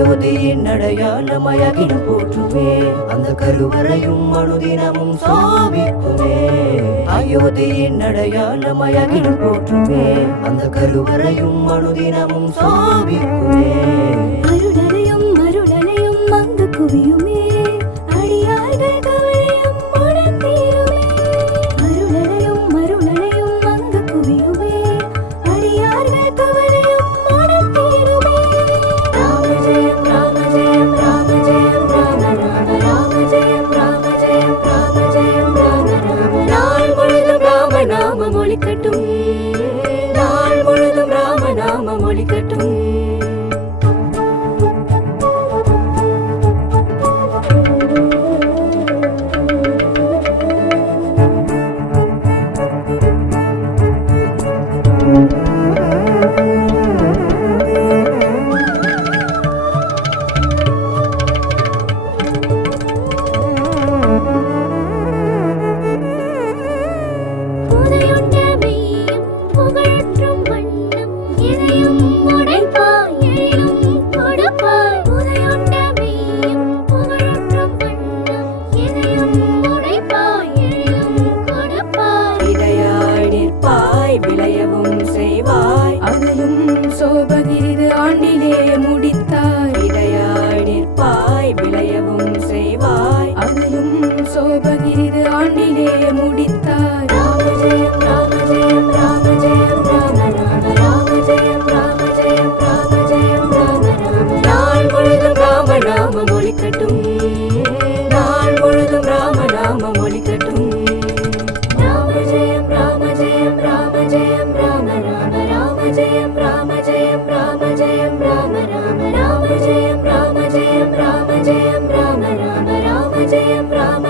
அயோத்தியின் அடையாளமயகிடம் போற்றுவே அந்த கருவறையும் அனுதினமும் சாபிக்குமே அயோத்தியின் அடையாளமயகிடம் போற்றுவே அந்த கருவறையும் அனுதினமும் சாபிக்குமே அருளனையும் அருளனையும் அங்கு குவியுமே அடியார்கள் கவலையும் உணர்ந்தீருமே அருளனையும் அருளனையும் அங்கு குவியுமே அடியார்கள் கவலையும் உணர்ந்தீருமே ராம ஜெயம் ராம ஜெயம் ராம ஜெயம் ராம ராம ராம ஜெயம் ராம ஜெயம் ராம ஜெயம் ராம ராம நாள் முழுதும் ராம நாமம் ஒலிக்கட்டும் நாள் முழுதும் ராம நாமம் ஒலிக்கட்டும் விளையவும் செய்வாய் அதையும் சோபகிரிது ஆண்டிலே முடித்தாய் இடையாய் நிற்பாய் விளையவும் செய்வாய் அதையும் சோபகிரிது ஆண்டிலே முடித்தாய் ராம ஜெயம் ராம ஜெயம் ராம ஜெயம் ராம ராம ராம ஜெயம் ராம ஜெயம் ராம ஜெயம் ராம ராம நாள் முழுதும் ராம நாமம் ஒலிக்கட்டும் நாள் முழுதும் ராம நாமம் ஒலிக்கட்டும் ராம ஜெயம் ராம ஜெயம் ராம ஜெயம் ராம ராம ராம ஜெயம் ராம ஜெயம் ராம ஜெயம் ராம ராம ராம ஜெயம் ராம ஜெயம் ராம ஜெயம் ராம ராம ராம ஜெயம் ராம